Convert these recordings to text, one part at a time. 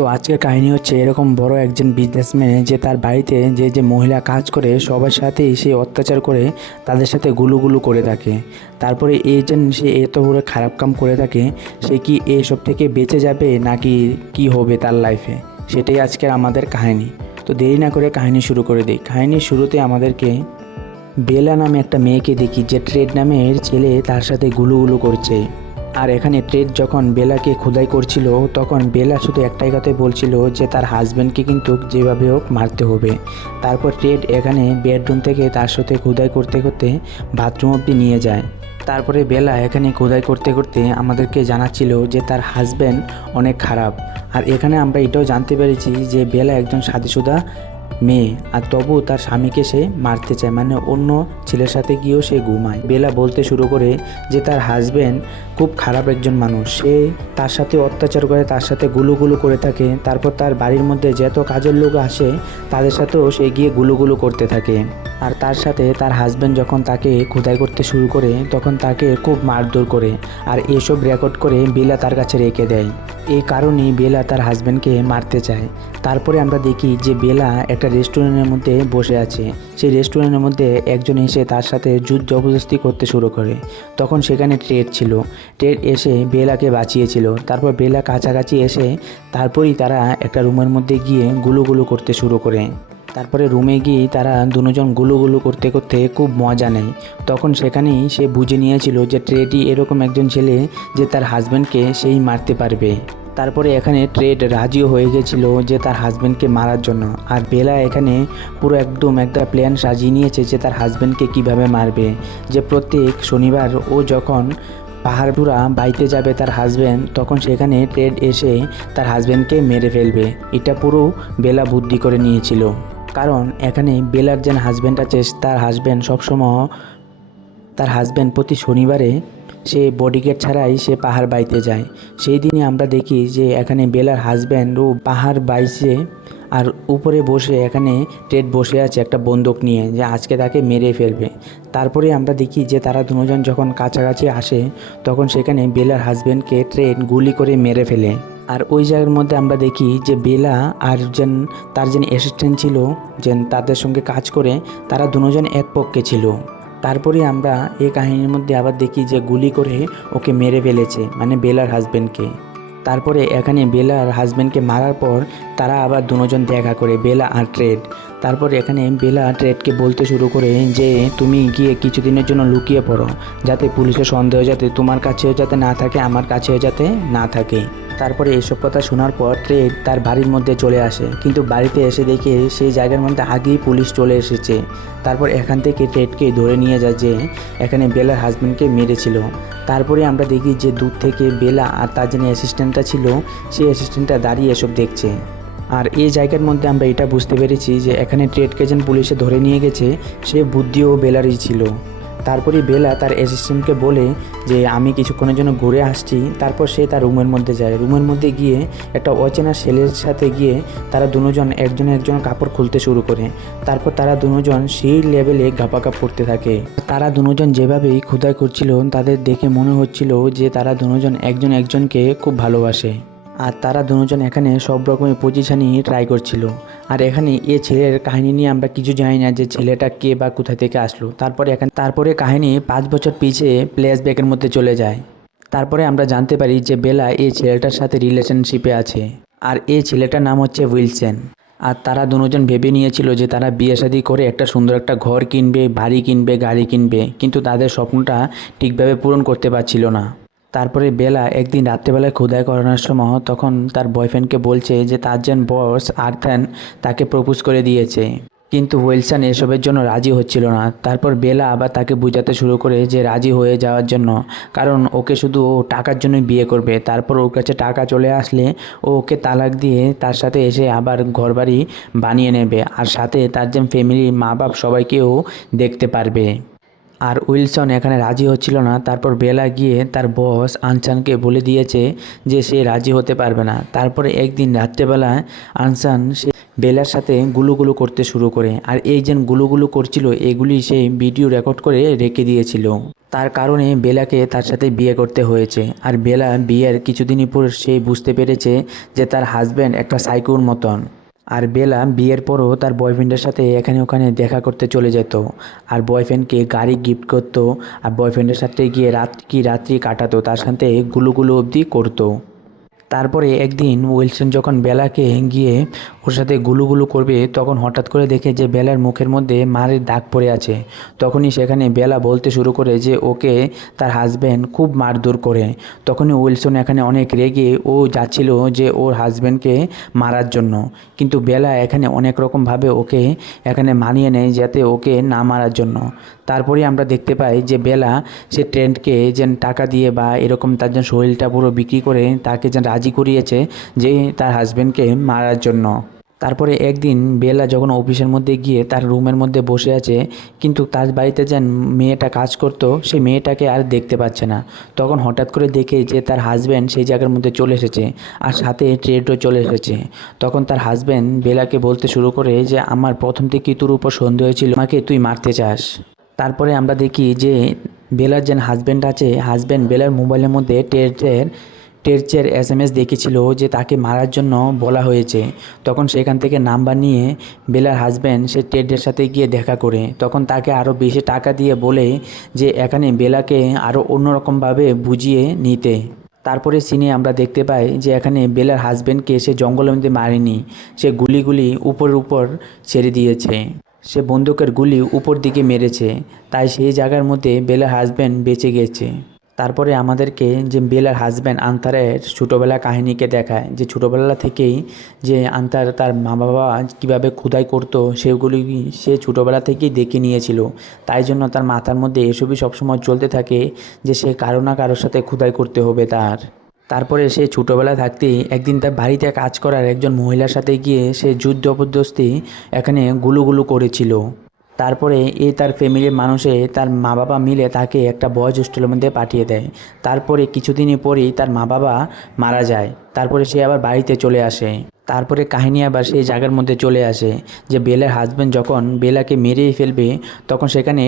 তো আজকের কাহিনী হচ্ছে এরকম বড় একজন বিজনেসম্যান যে তার বাড়িতে যে যে মহিলা কাজ করে সবার সাথেই সে অত্যাচার করে তাদের সাথে গুলুগুলু করে থাকে। তারপরে এই যে সে এত বড় খারাপ কাম করে থাকে, সে কি এসব থেকে বেঁচে যাবে নাকি কি হবে তার লাইফে, সেটাই আজকের আমাদের কাহিনী। তো দেরি না করে কাহিনী শুরু করে দিই। কাহিনীর শুরুতে আমাদেরকে বেলা নামে একটা মেয়েকে দেখি যে ট্রেড নামের ছেলে তার সাথে গুলুগুলু করছে। আর এখানে ট্রেড যখন বেলাকে খোদাই করছিল তখন বেলা শুধু একটাই কথাই বলছিল যে তার হাজব্যান্ডকে কিন্তু যেভাবে হোক মারতে হবে। তারপর ট্রেড এখানে বেডরুম থেকে তার সাথে খোদাই করতে করতে বাথরুম অবধি নিয়ে যায়। তারপরে বেলা এখানে খোদাই করতে করতে আমাদেরকে জানাচ্ছিল যে তার হাজব্যান্ড অনেক খারাপ। আর এখানে আমরা এটাও জানতে পেরেছি যে বেলা একজন শাদীশুদা মেয়ে, আর তবু তার স্বামীকে সে মারতে চায়, মানে অন্য ছেলের সাথে গিয়েও সে ঘুমায়। বেলা বলতে শুরু করে যে তার হাজব্যান্ড খুব খারাপ একজন মানুষ, সে তার সাথে অত্যাচার করে, তার সাথে গুলুগুলু করে থাকে। তারপর তার বাড়ির মধ্যে যত কাজের লোক আসে তাদের সাথেও সে গিয়ে গুলুগুলু করতে থাকে। আর তার সাথে তার হাজব্যান্ড যখন তাকে খোদাই করতে শুরু করে তখন তাকে খুব মারধর করে, আর এসব রেকর্ড করে বেলা তার কাছে রেখে দেয়। এই কারণেই বেলা তার হাজব্যান্ডকে মারতে চায়। তারপরে আমরা দেখি যে বেলা একটা রেস্টুরেন্টের মধ্যে বসে আছে। সেই রেস্টুরেন্টের মধ্যে একজন এসে তার সাথে জোর জবরদস্তি করতে শুরু করে। তখন সেখানে ট্রেড ছিল। ট্রেড এসে বেলাকে বাঁচিয়েছিল। তারপর বেলা কাছাকাছি এসে তারপরেই তারা একটা রুমের মধ্যে গিয়ে গুলুগুলু করতে শুরু করে। তারপরে রুমে গিয়ে তারা দুজন গুলুগুলু করতে করতে খুব মজা নেয়। তখন সেখানেই সে বুঝে নিয়েছিল যে ট্রেডই এরকম একজন ছেলে যে তার হাজব্যান্ডকে সেই মারতে পারবে। তারপরে এখানে ট্রেড রাজিও হয়ে গেছিল যে তার হাজব্যান্ডকে মারার জন্য। আর বেলা এখানে পুরো একদম একটা প্ল্যান সাজিয়ে নিয়েছে যে তার হাজব্যান্ডকে কিভাবে মারবে। যে প্রত্যেক শনিবার ও যখন পাহাড়পুরা বাইতে যাবে তার হাজব্যান্ড, তখন সেখানে ট্রেড এসে তার হাজব্যান্ডকে মেরে ফেলবে। এটা পুরো বেলা বুদ্ধি করে নিয়েছিল। কারণ এখানে বেলার যে হাজব্যান্ড আছে তার হাজব্যান্ড প্রতি শনিবারে সে বডিগার্ড ছাড়াই সে পাহাড় বাইতে যায়। সেই দিনে আমরা দেখি যে এখানে বেলার হাজব্যান্ডও পাহাড় বাইছে, আর উপরে বসে এখানে ট্রেড বসে আছে একটা বন্দুক নিয়ে যে আজকে তাকে মেরে ফেলবে। তারপরে আমরা দেখি যে তারা দুজন যখন কাছাকাছি আসে তখন সেখানে বেলার হাজব্যান্ডকে ট্রেড গুলি করে মেরে ফেলে। আর ওই জায়গার মধ্যে আমরা দেখি যে বেলা আর তার যে অ্যাসিস্ট্যান্ট ছিল, যে তাদের সঙ্গে কাজ করে, তারা দুজন এক পক্ষে ছিল। তারপরে আমরা এই কাহিনীর মধ্যে আবার দেখি যে গুলি করে ওকে মেরে ফেলেছে, মানে বেলার হাজব্যান্ডকে। তারপরে এখানে বেলার হাজব্যান্ডকে মারার পর তারা আবার দুজন দেখা করে, বেলা আর ট্রেড। তারপর এখানে বেলা ট্রেডকে বলতে শুরু করে যে তুমি গিয়ে কিছুদিনের জন্য লুকিয়ে পড়ো, যাতে পুলিশের সন্দেহ যাতে তোমার কাছেও যাতে না থাকে, আমার কাছেও যাতে না থাকে। তারপরে এসব কথা শোনার পর ট্রেড তার বাড়ির মধ্যে চলে আসে, কিন্তু বাড়িতে এসে দেখে সেই জায়গার মধ্যে আগেই পুলিশ চলে এসেছে। তারপর এখান থেকে ট্রেডকে ধরে নিয়ে যায় যে এখানে বেলার হাজব্যান্ডকে মেরেছিল। তারপরে আমরা দেখি যে দূর থেকে বেলা আর তার যে অ্যাসিস্ট্যান্টটা ছিল সেই অ্যাসিস্ট্যান্টটা দাঁড়িয়ে এসব দেখছে। আর এই জায়গার মধ্যে আমরা এটা বুঝতে পেরেছি যে এখানে ট্রেডকে যেন পুলিশে ধরে নিয়ে গেছে সে বুদ্ধিও বেলারই ছিল। তারপরে বেলা তার অ্যাসিস্ট্যান্টকে বলে যে আমি কিছুক্ষণের জন্য ঘুরে আসছি। তারপর সে তার রুমের মধ্যে যায়। রুমের মধ্যে গিয়ে একটা অচেনা ছেলের সাথে গিয়ে তারা দুজন একজন কাপড় খুলতে শুরু করে। তারপর তারা দুজন সেই লেভেলে গাপাগাপ করতে থাকে। তারা দুজন যেভাবেই খোদাই করছিল তাদের দেখে মনে হচ্ছিল যে তারা দুজন একজনকে খুব ভালোবাসে। আর তারা দুজন এখানে সব রকমের পজিশনই ট্রাই করছিল। আর এখানে এ ছেলের কাহিনী নিয়ে আমরা কিছু জানি না যে ছেলেটা কে বা কোথা থেকে আসলো। তারপরে কাহিনী 5 বছর পিছিয়ে ফ্ল্যাশব্যাকের মধ্যে চলে যায়। তারপরে আমরা জানতে পারি যে বেলা এই ছেলেটার সাথে রিলেশনশিপে আছে, আর এই ছেলেটার নাম হচ্ছে উইলসন। আর তারা দুজন ভেবে নিয়েছিল যে তারা বিয়ে শাদী করে একটা সুন্দর একটা ঘর কিনবে, বাড়ি কিনবে, গাড়ি কিনবে, কিন্তু তাদের স্বপ্নটা ঠিকভাবে পূরণ করতে পারছিল না। তারপরে বেলা একদিন রাত্রেবেলায় খোদাই করানোর সময় তখন তার বয়ফ্রেন্ডকে বলছে যে তার যে বস আর্থান তাকে প্রপোজ করে দিয়েছে, কিন্তু উইলসন এসবের জন্য রাজি হচ্ছিল না। তারপর বেলা আবার তাকে বোঝাতে শুরু করে যে রাজি হয়ে যাওয়ার জন্য, কারণ ওকে শুধু ও টাকার জন্যই বিয়ে করবে। তারপর ওর কাছে টাকা চলে আসলে ও ওকে তালাক দিয়ে তার সাথে এসে আবার ঘরবাড়ি বানিয়ে নেবে, আর সাথে তার যে ফ্যামিলি মা বাপ সবাইকেও দেখতে পারবে। আর উইলসন এখানে রাজি হচ্ছিল না। তারপর বেলা গিয়ে তার বস আনসানকে বলে দিয়েছে যে সে রাজি হতে পারবে না। তারপরে একদিন রাত্রেবেলা আনসান বেলার সাথে গুলুগুলু করতে শুরু করে। আর এই যে গুলুগুলু করছিল এগুলি সে ভিডিও রেকর্ড করে রেখে দিয়েছিল। তার কারণে বেলাকে তার সাথে বিয়ে করতে হয়েছে। আর বেলা বিয়ের কিছুদিনই পর সে বুঝতে পেরেছে যে তার হাজব্যান্ড একটা সাইকোর মতন। আর বেলা বিয়ের পরও তার বয়ফ্রেন্ডের সাথে এখানে ওখানে দেখা করতে চলে যেত, আর বয়ফ্রেন্ডকে গাড়ি গিফট করতো, আর বয়ফ্রেন্ডের সাথে গিয়ে রাত্রি কাটাতো, তার সাথে গুলুগুলু অবধি করতো। তারপরে একদিন উইলসন যখন বেলাকে গিয়ে ওর সাথে গুলুগুলু করবে, তখন হঠাৎ করে দেখে যে বেলার মুখের মধ্যে মারের দাগ পড়ে আছে। তখনই সেখানে বেলা বলতে শুরু করে যে ওকে তার হাজব্যান্ড খুব মারধর করে। তখনই উইলসন এখানে অনেক রেগে ও যাচ্ছিল যে ওর হাজব্যান্ডকে মারার জন্য, কিন্তু বেলা এখানে অনেক রকমভাবে ওকে এখানে মানিয়ে নেয় যাতে ওকে না মারার জন্য। তারপরে আমরা দেখতে পাই যে বেলা সে ট্রেন্টকে যেন টাকা দিয়ে বা এরকম তার যেন শরীরটা পুরো বিক্রি করে তাকে যেন রাজি করিয়েছে যে তার হাজব্যান্ডকে মারার জন্য। তারপরে একদিন বেলা যখন অফিসের মধ্যে গিয়ে তার রুমের মধ্যে বসে আছে, কিন্তু তার বাড়িতে যেন মেয়েটা কাজ করতো সেই মেয়েটাকে আর দেখতে পাচ্ছে না। তখন হঠাৎ করে দেখে যে তার হাজব্যান্ড সেই জায়গার মধ্যে চলে এসেছে, আর সাথে ট্রেডও চলে এসেছে। তখন তার হাজব্যান্ড বেলাকে বলতে শুরু করে যে আমার প্রথম থেকেই তোর উপর সন্দেহ ছিল, আমাকে তুই মারতে চাস। তারপরে আমরা দেখি যে বেলার যে হাজব্যান্ড আছে, হাজব্যান্ড বেলার মোবাইলের মধ্যে টেরচের SMS দেখেছিল যে তাকে মারার জন্য বলা হয়েছে। তখন সেখান থেকে নাম্বার নিয়ে বেলার হাজব্যান্ড সে টেডের সাথে গিয়ে দেখা করে, তখন তাকে আরও বেশি টাকা দিয়ে বলে যে এখানে বেলাকে আরও অন্যরকমভাবে বুঝিয়ে নিতে। তারপরে সিনে আমরা দেখতে পাই যে এখানে বেলার হাজব্যান্ডকে সে জঙ্গলের মধ্যে মারেনি, সে গুলিগুলি উপর ছেড়ে দিয়েছে। সে বন্দুকের গুলি উপর দিকে মেরেছে, তাই সেই জায়গার মধ্যে বেলার হাজব্যান্ড বেঁচে গেছে। তারপরে আমাদেরকে যে বেলার হাজব্যান্ড আন্তারের ছোটোবেলার কাহিনীকে দেখায়, যে ছোটোবেলা থেকেই যে আন্তার তার মা বাবা কীভাবে খোদাই করতো সেগুলি সে ছোটোবেলা থেকেই দেখে নিয়েছিল। তাই জন্য তার মাথার মধ্যে এসবই সবসময় চলতে থাকে যে সে কারো না কারোর সাথে খোদাই করতে হবে তার। তারপরে সে ছোটোবেলা থাকতেই একদিন তার বাড়িতে কাজ করার একজন মহিলার সাথে গিয়ে সে জবরদস্তি এখানে গুলুগুলু করেছিল। তারপরে তার ফ্যামিলির মানুষে তার মা বাবা মিলে তাকে একটা বয়েজ হোস্টেলের মধ্যে পাঠিয়ে দেয়। তারপরে কিছুদিনই পরেই তার মা বাবা মারা যায়। তারপরে সে আবার বাড়িতে চলে আসে। তারপরে কাহিনী আবার সেই জায়গার মধ্যে চলে আসে যে বেলার হাজব্যান্ড যখন বেলাকে মেরেই ফেলবে, তখন সেখানে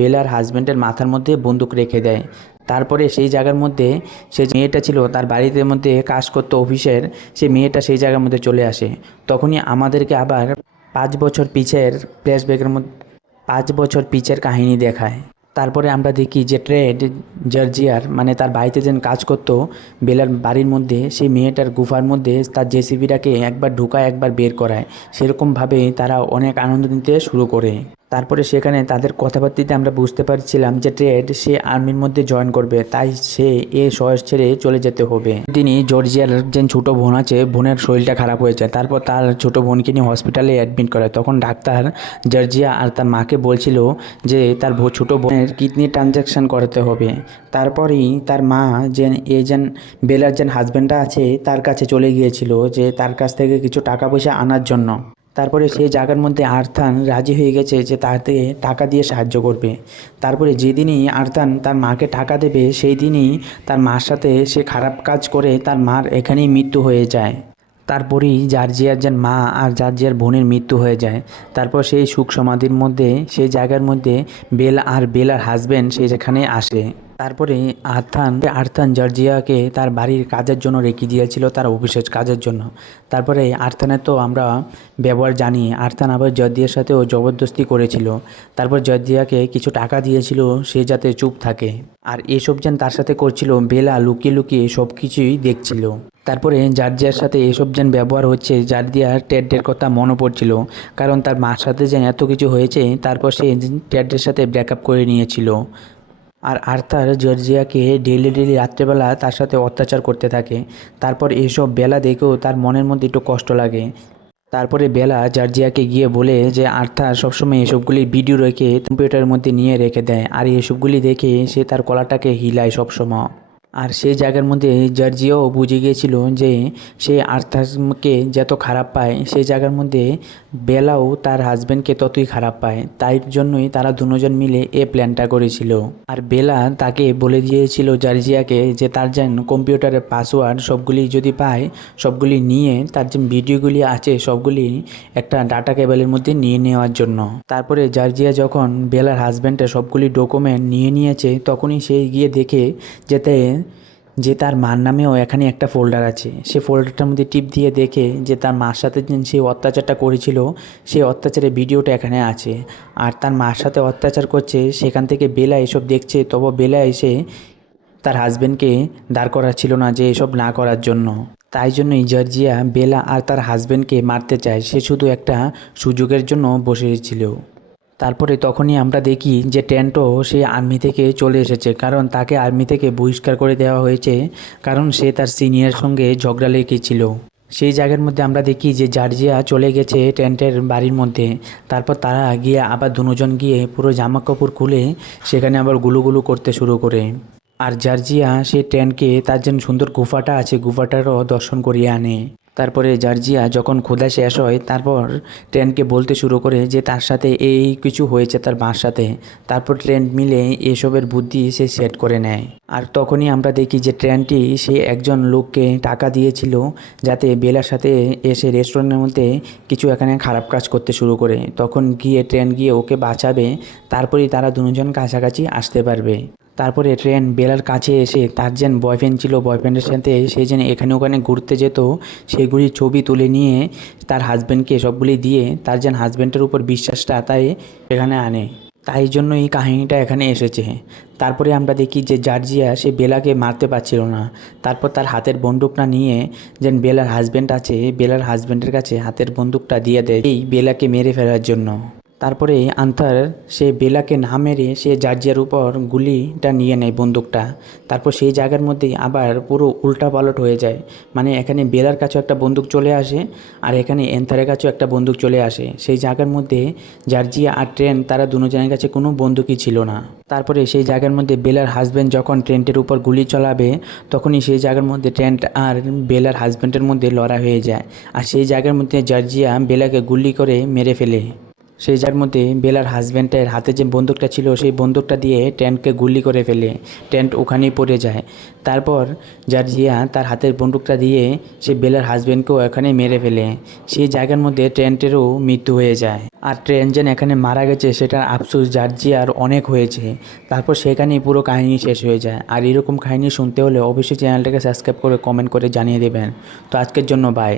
বেলার হাজব্যান্ডের মাথার মধ্যে বন্দুক রেখে দেয়। তারপরে সেই জায়গার মধ্যে সে মেয়েটা ছিল তার বাড়িতে মধ্যে কাজ করতো অফিসের, সে মেয়েটা সেই জায়গার মধ্যে চলে আসে। তখনই আমাদেরকে আবার 5 বছর পিছের ফ্ল্যাশব্যাকের মধ্যে 5 বছর পিছের কাহিনী দেখায়। তারপরে আমরা দেখি যে ট্রেড জর্জিয়ার মানে তার বাড়িতে যেন কাজ করতো বেলার বাড়ির মধ্যে, সেই মেয়েটার গুফার মধ্যে তার জেসিবিটাকে একবার ঢুকায় একবার বের করায়। সেরকমভাবে তারা অনেক আনন্দ নিতে শুরু করে। তারপরে সেখানে তাদের কথাবার্তাতে আমরা বুঝতে পারছিলাম যে ট্রেড সে আর্মির মধ্যে জয়েন করবে, তাই সে শহর ছেড়ে চলে যেতে হবে। তিনি জর্জিয়ার যে ছোটো বোন আছে, বোনের শরীরটা খারাপ হয়েছে, তারপর তার ছোটো বোনকে নিয়ে হসপিটালে অ্যাডমিট করে। তখন ডাক্তার জর্জিয়া আর তার মাকে বলছিল যে তার ছোটো বোনের কিডনি ট্রানজ্যাকশান করাতে হবে। তারপরেই তার মা যেন বেলার যেন হাজব্যান্ডটা আছে তার কাছে চলে গিয়েছিল যে তার কাছ থেকে কিছু টাকা পয়সা আনার জন্য। তারপরে সেই জায়গার মধ্যে আরথান রাজি হয়ে গেছে যে তাকে টাকা দিয়ে সাহায্য করবে। তারপরে যেদিনই আরথান তার মাকে টাকা দেবে সেই দিনই তার মার সাথে সে খারাপ কাজ করে তার মার এখানেই মৃত্যু হয়ে যায়। তারপরেই জর্জিয়ার যেন মা আর জর্জিয়ার বোনের মৃত্যু হয়ে যায়। তারপর সেই সুখ সমাধির মধ্যে সেই জায়গার মধ্যে বেলার হাজব্যান্ড সে যেখানে আসে। তারপরে আরথান জর্জিয়াকে তার বাড়ির কাজের জন্য রেখে দিয়েছিল, তার অফিসের কাজের জন্য। তারপরে আরথানের তো আমরা ব্যবহার জানি, আরথান আবার জর্জিয়ার সাথেও জবরদস্তি করেছিল। তারপর জর্জিয়াকে কিছু টাকা দিয়েছিল সে যাতে চুপ থাকে, আর এসব যেন তার সাথে করছিল বেলা লুকিয়ে লুকিয়ে সব কিছুই দেখছিল। তারপরে জর্জিয়ার সাথে এসব যেন ব্যবহার হচ্ছে, জর্জিয়ার টেডের কথা মনে পড়ছিল, কারণ তার মার সাথে যেন এত কিছু হয়েছে। তারপর সে টেডের সাথে ব্রেকআপ করে নিয়েছিল। আর আর্থার জর্জিয়াকে ডেলি রাত্রেবেলা তার সাথে অত্যাচার করতে থাকে। তারপর এসব বেলা দেখেও তার মনের মধ্যে একটু কষ্ট লাগে। তারপরে বেলা জর্জিয়াকে গিয়ে বলে যে আর্থার সবসময় এসবগুলি ভিডিও রেখে কম্পিউটারের মধ্যে নিয়ে রেখে দেয়, আর এসবগুলি দেখে সে তার গলাটাকে হিলায় সবসময়। আর সেই জায়গার মধ্যে জর্জিয়াও বুঝে গিয়েছিল যে সে আর্থারকে যত খারাপ পায় সেই জায়গার মধ্যে বেলাও তার হাজব্যান্ডকে ততই খারাপ পায়, তাই জন্যই তারা দুজন মিলে প্ল্যানটা করেছিল। আর বেলা তাকে বলে দিয়েছিল জর্জিয়াকে যে তার যেন কম্পিউটারের পাসওয়ার্ড সবগুলি যদি পায় সবগুলি নিয়ে তার যে ভিডিওগুলি আছে সবগুলি একটা ডাটা কেবলের মধ্যে নিয়ে নেওয়ার জন্য। তারপরে জর্জিয়া যখন বেলার হাজব্যান্ডের সবগুলি ডকুমেন্ট নিয়ে নিয়েছে তখনই সে গিয়ে দেখে যে তার মার নামেও এখানে একটা ফোল্ডার আছে। সে ফোল্ডারটার মধ্যে টিপ দিয়ে দেখে যে তার মার সাথে যে সে অত্যাচারটা করেছিল সেই অত্যাচারের ভিডিওটা এখানে আছে। আর তার মার সাথে অত্যাচার করছে সেখান থেকে বেলা এসব দেখছে, তবু বেলা এসে তার হাজব্যান্ডকে দাঁড় করাচ্ছিল না যে এসব না করার জন্য। তাই জন্যই জর্জিয়া বেলা আর তার হাজব্যান্ডকে মারতে চায়, সে শুধু একটা সুযোগের জন্য বসেছিল। তারপরে তখনই আমরা দেখি যে টেন্টও সে আর্মি থেকে চলে এসেছে, কারণ তাকে আর্মি থেকে বহিষ্কার করে দেওয়া হয়েছে, কারণ সে তার সিনিয়র সঙ্গে ঝগড়া লেগেছিল। সেই জায়গার মধ্যে আমরা দেখি যে জর্জিয়া চলে গেছে টেন্টের বাড়ির মধ্যে। তারপর তারা গিয়ে আবার দুজন গিয়ে পুরো জামা কাপড় খুলে সেখানে আবার গুলুগুলু করতে শুরু করে। আর জর্জিয়া সে টেন্টকে তার যে সুন্দর গুফাটা আছে গুফাটারও দর্শন করিয়ে আনে। তারপরে জর্জিয়া যখন ক্ষুধা শেষ হয় তারপর ট্রেনকে বলতে শুরু করে যে তার সাথে এই কিছু হয়েছে তার মার সাথে। তারপর ট্রেন মিলে এসবের বুদ্ধি সে সেট করে নেয়। আর তখনই আমরা দেখি যে ট্রেনটি সে একজন লোককে টাকা দিয়েছিল যাতে বেলার সাথে এসে রেস্টুরেন্টের মধ্যে কিছু এখানে খারাপ কাজ করতে শুরু করে। তখন গিয়ে ট্রেন গিয়ে ওকে বাঁচাবে, তারপরেই তারা দুজন কাছাকাছি আসতে পারবে। তারপরে ট্রেন বেলার কাছে এসে তার যেন বয়ফ্রেন্ড ছিল বয়ফ্রেন্ডের সাথে সে যেন এখানে ওখানে ঘুরতে যেত সেগুলির ছবি তুলে নিয়ে তার হাজব্যান্ডকে সবগুলি দিয়ে তার যেন হাজব্যান্ডের উপর বিশ্বাসটা তাই এখানে আনে। তাই জন্য এই কাহিনীটা এখানে এসেছে। তারপরে আমরা দেখি যে জর্জিয়া সে বেলাকে মারতে পারছিল না, তারপর তার হাতের বন্দুকটা নিয়ে যেন বেলার হাজব্যান্ড আছে বেলার হাজব্যান্ডের কাছে হাতের বন্দুকটা দিয়ে দেয় এই বেলাকে মেরে ফেলার জন্য। তারপরে আন্থার সে বেলাকে না মেরে সে জর্জিয়ার উপর গুলিটা নিয়ে নেয় বন্দুকটা। তারপর সেই জায়গার মধ্যেই আবার পুরো উল্টাপালট হয়ে যায়, মানে এখানে বেলার কাছেও একটা বন্দুক চলে আসে আর এখানে এন্থারের কাছেও একটা বন্দুক চলে আসে। সেই জায়গার মধ্যে জর্জিয়া আর ট্রেন তারা দুজনের কাছে কোনো বন্দুকই ছিল না। তারপরে সেই জায়গার মধ্যে বেলার হাজব্যান্ড যখন ট্রেন্টের উপর গুলি চালাবে তখনই সেই জায়গার মধ্যে ট্রেন্ট আর বেলার হাজব্যান্ডের মধ্যে লড়াই হয়ে যায়। আর সেই জায়গার মধ্যে জর্জিয়া বেলাকে গুলি করে মেরে ফেলে। সেই জায়গার মধ্যে বেলার হাজব্যান্ডের হাতে যে বন্দুকটা ছিল সেই বন্দুকটা দিয়ে ট্রেন্টকে গুলি করে ফেলে, ট্রেন্ট ওখানেই পড়ে যায়। তারপর জর্জিয়া তার হাতের বন্দুকটা দিয়ে সে বেলার হাজব্যান্ডকেও এখানে মেরে ফেলে। সেই জায়গার মধ্যে ট্রেন্টেরও মৃত্যু হয়ে যায়। আর ট্রেন যেন এখানে মারা গেছে সেটার আফসোস জর্জিয়ার অনেক হয়েছে। তারপর সেখানেই পুরো কাহিনী শেষ হয়ে যায়। আর এরকম কাহিনী শুনতে হলে অবশ্যই চ্যানেলটাকে সাবস্ক্রাইব করে কমেন্ট করে জানিয়ে দেবেন। তো আজকের জন্য বাই।